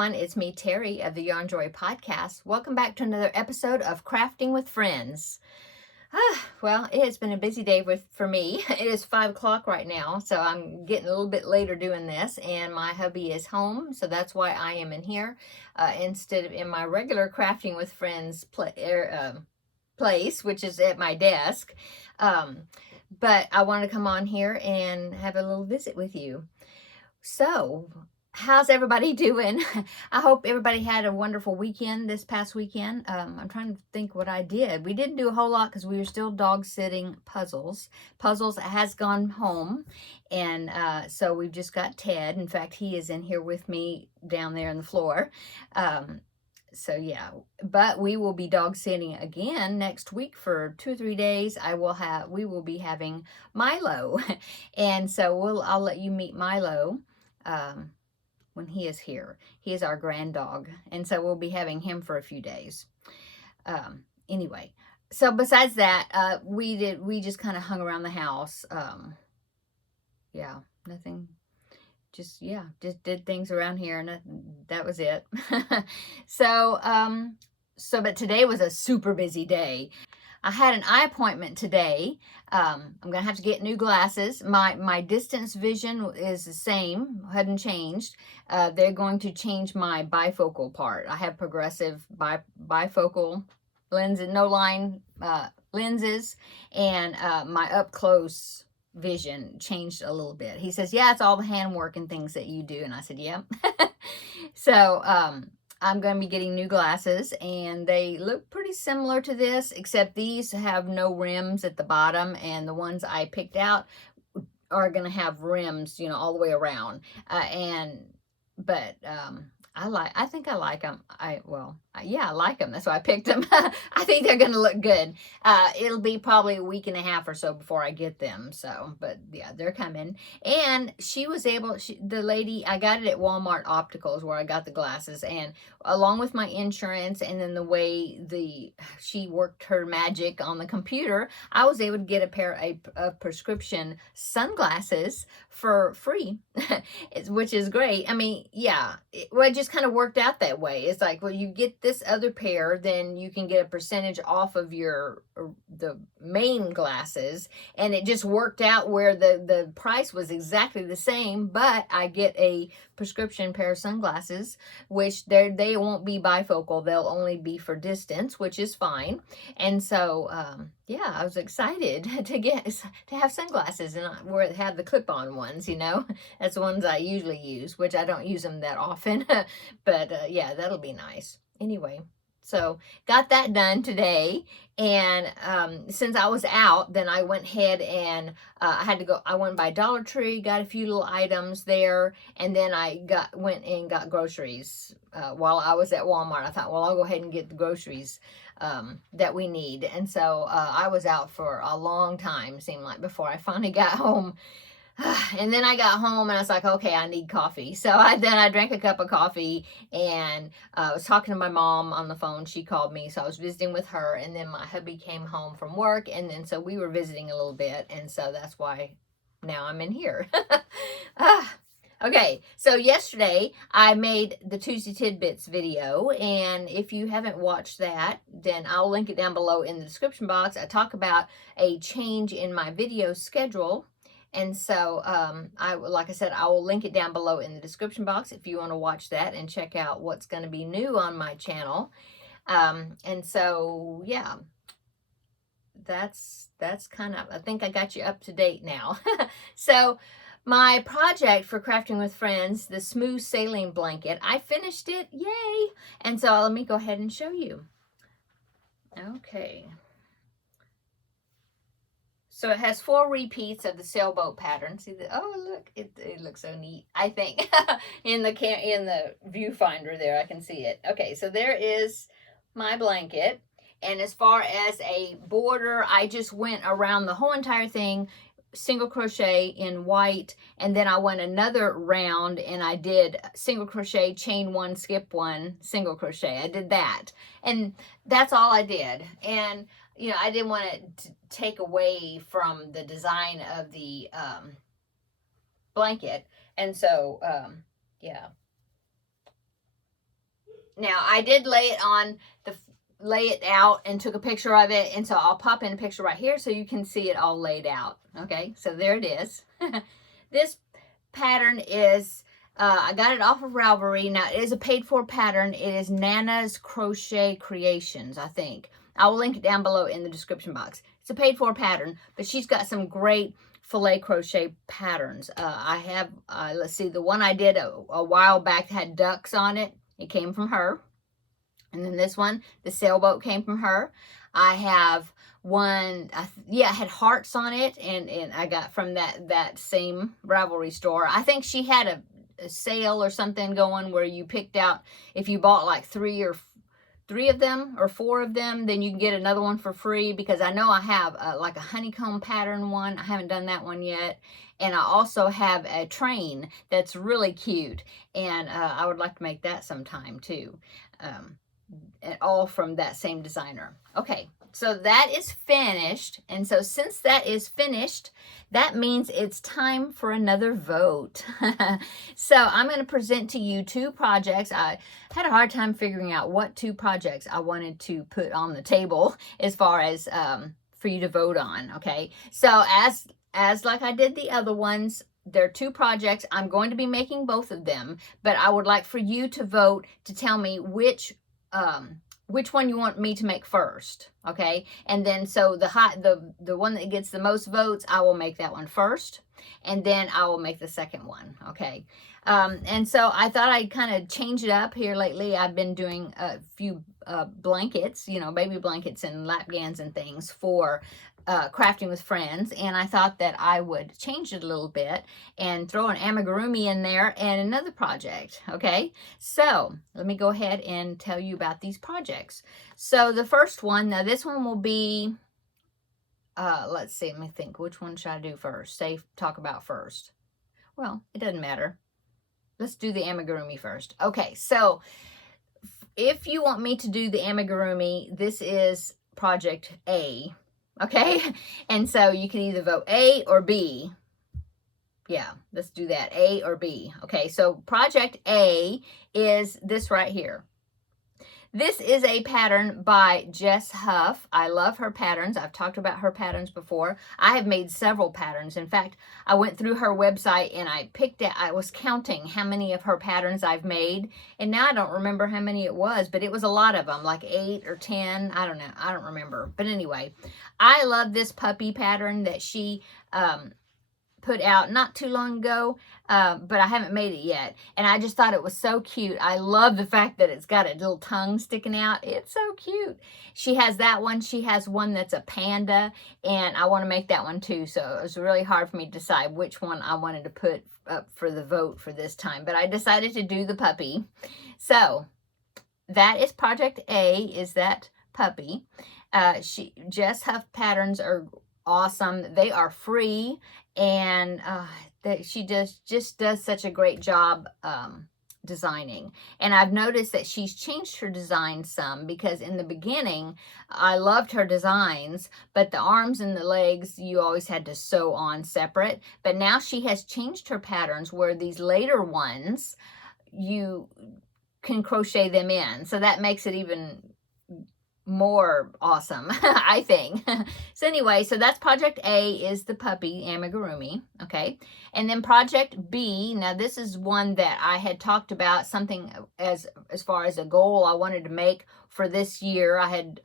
everyone. It's me, Terry, of the Yarn Joy podcast. Welcome back to another episode of Crafting with Friends. Well, it has been a busy day for me. It is 5 o'clock right now, so I'm getting a little bit later doing this, and my hubby is home, so that's why I am in here instead of in my regular Crafting with Friends place, which is at my desk. But I want to come on here and have a little visit with you. So, how's everybody doing? I hope everybody had a wonderful weekend this past weekend. I'm trying to think what I did. We didn't do a whole lot because we were still dog sitting Puzzles. Puzzles has gone home, and so we've just got Ted. In fact, he is in here with me down there on the floor. So yeah, but we will be dog sitting again next week for 2 or 3 days. We will be having Milo, and so I'll let you meet Milo when he is here. He is our grand dog, and so we'll be having him for a few days. Anyway, so besides that, we just kind of hung around the house. Yeah, nothing. Just did things around here, and that was it. But today was a super busy day. I had an eye appointment today. I'm gonna have to get new glasses. My distance vision is the same, hadn't changed. They're going to change my bifocal part. I have progressive bifocal lenses, no line lenses, and my up close vision changed a little bit. He says, yeah, it's all the handwork and things that you do. And I said, yeah. So I'm going to be getting new glasses, and they look pretty similar to this, except these have no rims at the bottom, and the ones I picked out are going to have rims, all the way around. I think I like them. I like them. That's why I picked them. I think they're going to look good. It'll be probably a week and a half or so before I get them. So, but yeah, they're coming. And the lady, I got it at Walmart Opticals where I got the glasses, and along with my insurance and then the way she worked her magic on the computer, I was able to get a pair of prescription sunglasses for free, which is great. I mean, yeah, it just kind of worked out that way. It's like, well, you get this other pair, then you can get a percentage off of the main glasses, and it just worked out where the price was exactly the same, but I get a prescription pair of sunglasses, which they won't be bifocal. They'll only be for distance, which is fine. And so yeah, I was excited to have sunglasses, and I have the clip-on ones. That's the ones I usually use, which I don't use them that often. But yeah, that'll be nice. Anyway, so got that done today, and since I was out, then I went ahead and I went by Dollar Tree, got a few little items there, and then I went and got groceries while I was at Walmart. I thought, well, I'll go ahead and get the groceries that we need. And so I was out for a long time, seemed like, before I finally got home. And then I got home, and I was like, okay, I need coffee. So then I drank a cup of coffee, and I was talking to my mom on the phone. She called me, so I was visiting with her, and then my hubby came home from work, and then so we were visiting a little bit, and so that's why now I'm in here. Okay, so yesterday I made the Tuesday Tidbits video, and if you haven't watched that, then I'll link it down below in the description box. I talk about a change in my video schedule. And so, like I said, I will link it down below in the description box if you want to watch that and check out what's going to be new on my channel. And so, yeah, that's kind of, I think I got you up to date now. So, my project for Crafting with Friends, the smooth sailing blanket, I finished it. Yay! And so, let me go ahead and show you. Okay. So it has 4 repeats of the sailboat pattern. See look, it looks so neat. I think in the viewfinder there, I can see it. Okay, so there is my blanket, and as far as a border, I just went around the whole entire thing, single crochet in white, and then I went another round and I did single crochet, chain 1, skip 1, single crochet. I did that, and that's all I did. And I didn't want to take away from the design of the blanket. And so, yeah. Now I did lay it out and took a picture of it, and so I'll pop in a picture right here so you can see it all laid out. Okay, so there it is. This pattern is I got it off of Ravelry. Now it is a paid for pattern. It is Nana's Crochet Creations, I think. I will link it down below in the description box. It's a paid for pattern, but she's got some great filet crochet patterns. I have, let's see, the one I did a while back had ducks on it. It came from her. And then this one, the sailboat, came from her. I have one, it had hearts on it, and I got from that same Ravelry store. I think she had a sale or something going where you picked out, if you bought like three of them or four of them, then you can get another one for free, because I know I have like a honeycomb pattern one. I haven't done that one yet. And I also have a train that's really cute, and I would like to make that sometime too. All from that same designer. Okay, so that is finished. And so since that is finished, that means it's time for another vote. So I'm going to present to you two projects. I had a hard time figuring out what two projects I wanted to put on the table as far as for you to vote on. Okay, so as like I did the other ones, there are two projects. I'm going to be making both of them, but I would like for you to vote to tell me which one you want me to make first. Okay, and then so the one that gets the most votes, I will make that one first, and then I will make the second one. Okay, and so I thought I'd kind of change it up here lately. I've been doing a few blankets, baby blankets and lapgans and things for crafting with friends, and I thought that I would change it a little bit and throw an amigurumi in there and another project. Okay, so let me go ahead and tell you about these projects. So the first one, now this one will be let's see, let me think, which one should I do first? Talk about first. Well, it doesn't matter. Let's do the amigurumi first. Okay, so if you want me to do the amigurumi, this is project A. Okay, and so you can either vote A or B. Yeah, let's do that, A or B. Okay, so project A is this right here. This is a pattern by Jess Huff. I love her patterns. I've talked about her patterns before. I have made several patterns. In fact, I went through her website and I was counting how many of her patterns I've made. And now I don't remember how many it was, but it was a lot of them, like 8 or 10. I don't know. I don't remember. But anyway, I love this puppy pattern that she put out not too long ago, but I haven't made it yet, and I just thought it was so cute. I love the fact that it's got a little tongue sticking out. It's so cute. She has that one. She has one that's a panda, and I want to make that one too, so it was really hard for me to decide which one I wanted to put up for the vote for this time, but I decided to do the puppy. So that is project A, is that puppy. Jess Huff patterns are awesome. They are free, and she just does such a great job designing. And I've noticed that she's changed her design some, because in the beginning I loved her designs, but the arms and the legs you always had to sew on separate. But now she has changed her patterns where these later ones you can crochet them in, so that makes it even more awesome, I think. So anyway, so that's project A, is the puppy amigurumi. Okay, and then project B, now this is one that I had talked about, something as far as a goal I wanted to make for this year. I had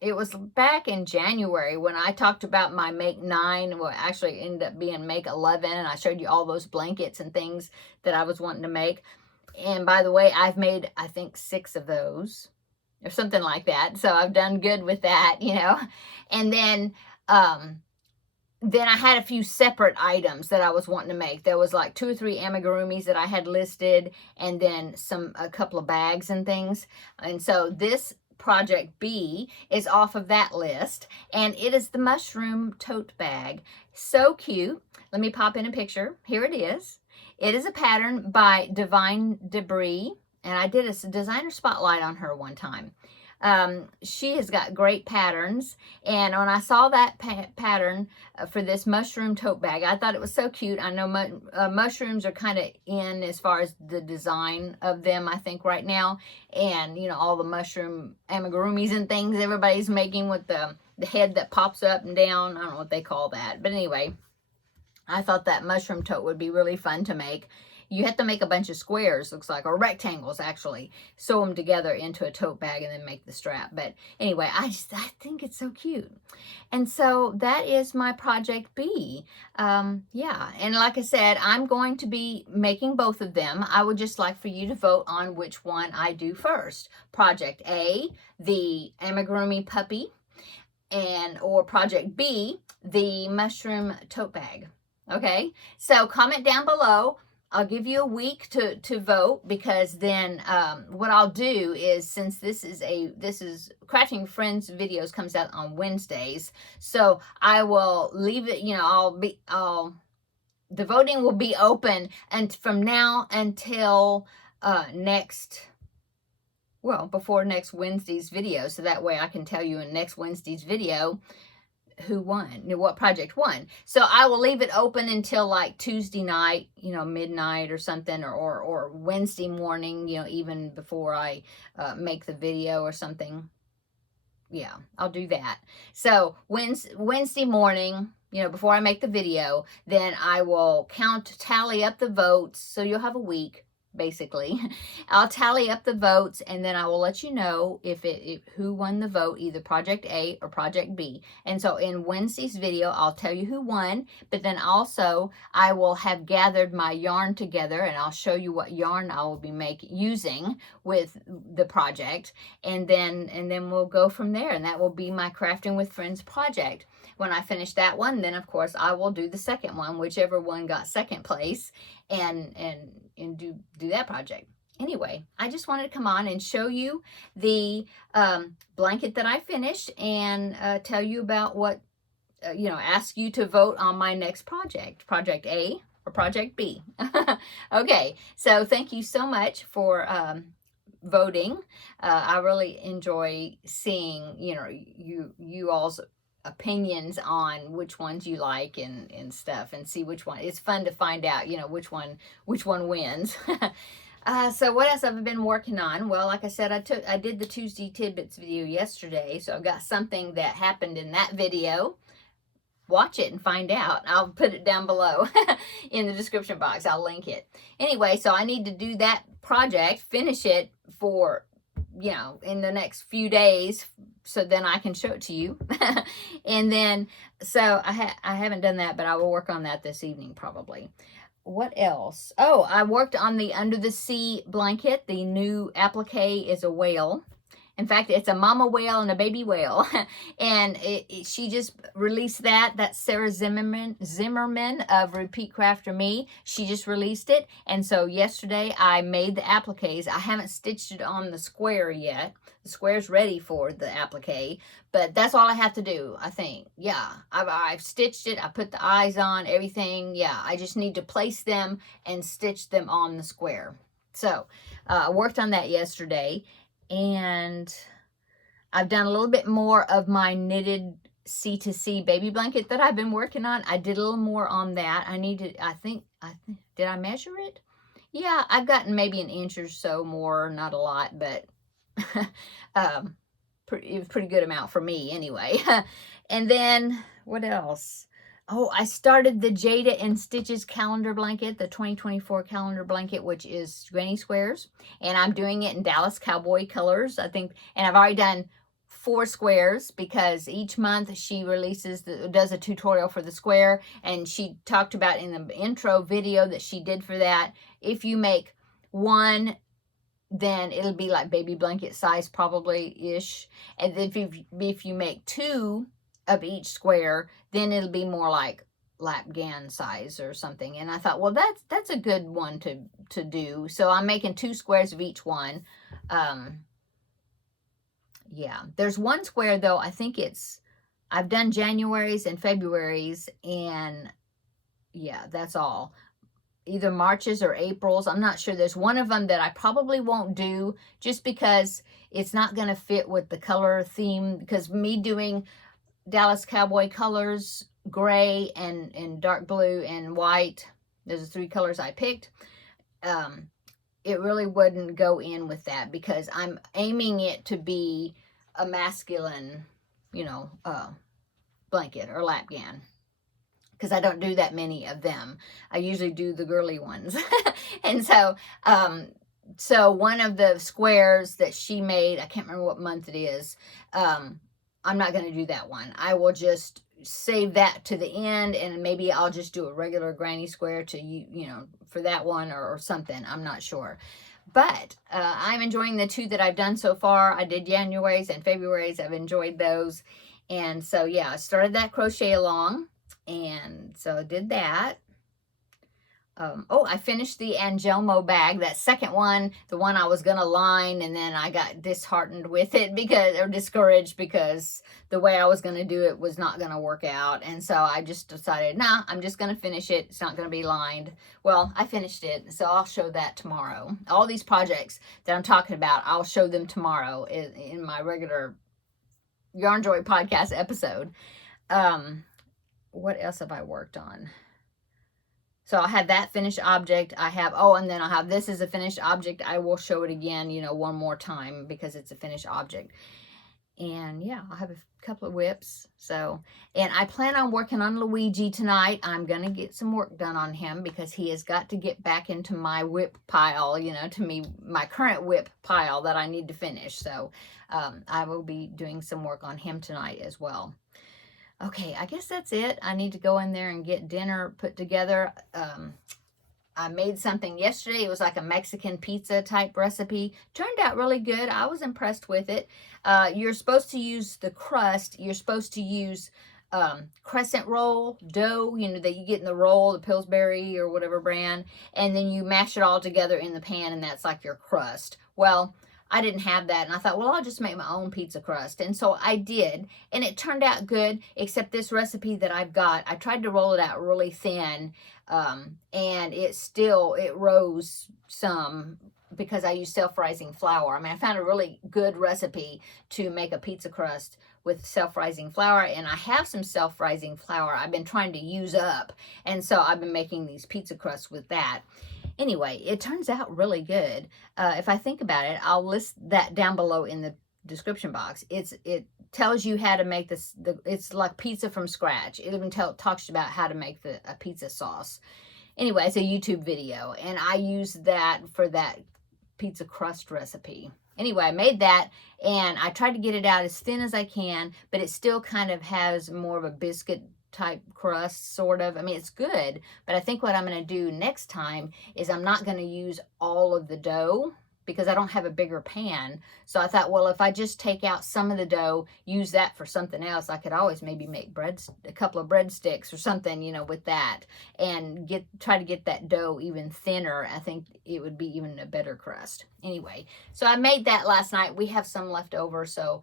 it was back in January when I talked about my make 9, well actually ended up being make 11, and I showed you all those blankets and things that I was wanting to make. And by the way, I've made, I think, 6 of those or something like that. So I've done good with that, And then I had a few separate items that I was wanting to make. There was like 2 or 3 amigurumis that I had listed, and then a couple of bags and things. And so this project B is off of that list, and it is the mushroom tote bag. So cute. Let me pop in a picture. Here it is. It is a pattern by Divine Debris, and I did a designer spotlight on her one time. She has got great patterns. And when I saw that pattern for this mushroom tote bag, I thought it was so cute. I know mushrooms are kind of in as far as the design of them, I think, right now. And, you know, all the mushroom amigurumis and things everybody's making with the head that pops up and down. I don't know what they call that. But anyway, I thought that mushroom tote would be really fun to make. You have to make a bunch of squares, looks like, or rectangles actually. Sew them together into a tote bag and then make the strap. But anyway, I think it's so cute. And so that is my project B. Yeah, and like I said, I'm going to be making both of them. I would just like for you to vote on which one I do first. Project A, the amigurumi puppy, or project B, the mushroom tote bag. Okay, so comment down below. I'll give you a week to vote, because then what I'll do is, since this is Crafting Friends videos comes out on Wednesdays, so I will leave it, you know, the voting will be open and from now until before next Wednesday's video, so that way I can tell you in next Wednesday's video who won, what project won. So I will leave it open until like Tuesday night, you know, midnight or something, or Wednesday morning, you know, even before I make the video or something. Yeah, I'll do that. So Wednesday morning, you know, before I make the video, then I will tally up the votes. So you'll have a week. Basically, I'll tally up the votes, and then I will let you know if who won the vote, either project A or project B. And so in Wednesday's video, I'll tell you who won, but then also I will have gathered my yarn together, and I'll show you what yarn I will be using with the project, and then we'll go from there, and that will be my Crafting with Friends project. When I finish that one, then of course I will do the second one, whichever one got second place, and do that project. Anyway, I just wanted to come on and show you the blanket that I finished, and tell you about what, you know, ask you to vote on my next project, project A or project B. Okay, so thank you so much for voting. I really enjoy seeing, you know, you all's opinions on which ones you like and stuff, and see which one. It's fun to find out, you know, which one wins. So what else have I been working on? Well, like I said, I did the Tuesday Tidbits video yesterday, so I've got something that happened in that video. Watch it and find out. I'll put it down below in the description box. I'll link it. Anyway, so I need to do that project, finish it for, you know, in the next few days, so then I can show it to you. And then, so I haven't done that, but I will work on that this evening probably. What else? Oh, I worked on the Under the Sea blanket. The new applique is a whale. In fact, it's a mama whale and a baby whale. And she just released that. That's Sarah Zimmerman of Repeat Crafter Me. She just released it. And so yesterday I made the appliques. I haven't stitched it on the square yet. The square's ready for the applique. But that's all I have to do, I think. Yeah, I've stitched it. I put the eyes on, everything. Yeah, I just need to place them and stitch them on the square. So I worked on that yesterday. And I've done a little bit more of my knitted C2C baby blanket that I've been working on. I did a little more on that. I think, did I measure it? Yeah, I've gotten maybe an inch or so more, not a lot, but it was a pretty good amount for me anyway. And then, what else? Oh, I started the Jada and Stitches calendar blanket, the 2024 calendar blanket, which is granny squares. And I'm doing it in Dallas Cowboy colors, I think. And I've already done 4 squares, because each month she does a tutorial for the square. And she talked about in the intro video that she did for that, if you make one, then it'll be like baby blanket size probably-ish. And if you make 2 of each square, then it'll be more like lapgan size or something. And I thought, well, that's a good one to do. So I'm making 2 squares of each one. Yeah, there's one square though, I think I've done January's and February's, and yeah, that's all. either Marches or Aprils. I'm not sure. There's one of them that I probably won't do just because it's not going to fit with the color theme, because me doing Dallas Cowboy colors, gray and dark blue and white, those are 3 colors I picked. It really wouldn't go in with that because I'm aiming it to be a masculine, you know, blanket or lapgan, because I don't do that many of them. I usually do the girly ones. And so, so one of the squares that she made, I can't remember what month it is, I'm not going to do that one. I will just save that to the end, and maybe I'll just do a regular granny square to, you know, for that one or something. I'm not sure. But I'm enjoying the 2 that I've done so far. I did January's and February's. I've enjoyed those. And so, yeah, I started that crochet along. And so I did that. Oh, I finished the Angelmo bag, that second one, the one I was going to line, and then I got disheartened with it or discouraged because the way I was going to do it was not going to work out. And so I just decided, nah, I'm just going to finish it. It's not going to be lined. Well, I finished it, so I'll show that tomorrow. All these projects that I'm talking about, I'll show them tomorrow in my regular Yarn Joy podcast episode. What else have I worked on? So I'll have that finished object. I have, and then I'll have this as a finished object. I will show it again, you know, one more time because it's a finished object. And yeah, I'll have a couple of whips. So, and I plan on working on Luigi tonight. I'm going to get some work done on him because he has got to get back into my whip pile, you know, my current whip pile that I need to finish. So I will be doing some work on him tonight as well. Okay, I guess that's it. I need to go in there and get dinner put together. I made something yesterday. It was like a Mexican pizza type recipe. Turned out really good. I was impressed with it. You're supposed to use the crust. You're supposed to use crescent roll dough, you know, that you get in the roll, the Pillsbury or whatever brand. And then you mash it all together in the pan, and that's like your crust. Well, I didn't have that, and I thought, well, I'll just make my own pizza crust. And so I did, and it turned out good, except this recipe that I've got, I tried to roll it out really thin, and it rose some because I used self-rising flour. I mean, I found a really good recipe to make a pizza crust with self-rising flour, and I have some self-rising flour I've been trying to use up, and so I've been making these pizza crusts with that. Anyway, it turns out really good. If I think about it, I'll list that down below in the description box. It tells you how to make this. It's like pizza from scratch. It even talks about how to make a pizza sauce. Anyway, it's a YouTube video, and I use that for that pizza crust recipe. Anyway, I made that, and I tried to get it out as thin as I can, but it still kind of has more of a biscuit type crust, sort of. I mean, it's good, but I think what I'm going to do next time is I'm not going to use all of the dough because I don't have a bigger pan. So I thought, well, if I just take out some of the dough, use that for something else, I could always maybe make a couple of breadsticks or something, you know, with that, and try to get that dough even thinner. I think it would be even a better crust. Anyway, so I made that last night. We have some left over, so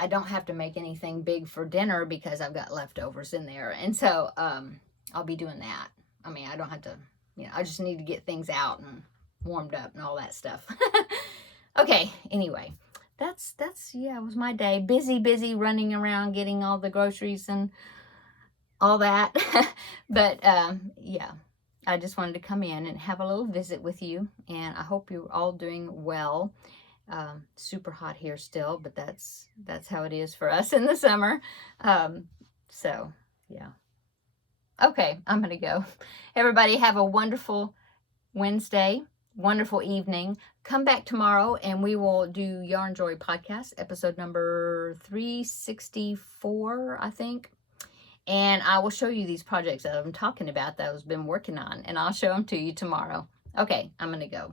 I don't have to make anything big for dinner because I've got leftovers in there. And so I'll be doing that. I mean, I don't have to, you know, I just need to get things out and warmed up and all that stuff. Okay, anyway, that's yeah, it was my day. Busy running around getting all the groceries and all that. But yeah, I just wanted to come in and have a little visit with you, and I hope you're all doing well. Super hot here still, but that's how it is for us in the summer. So yeah. Okay, I'm gonna go. Everybody have a wonderful Wednesday, wonderful evening. Come back tomorrow and we will do Yarn Joy podcast, episode number 364, I think. And I will show you these projects that I'm talking about that I've been working on, and I'll show them to you tomorrow. Okay, I'm gonna go.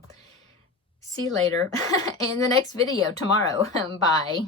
See you later in the next video tomorrow. Bye.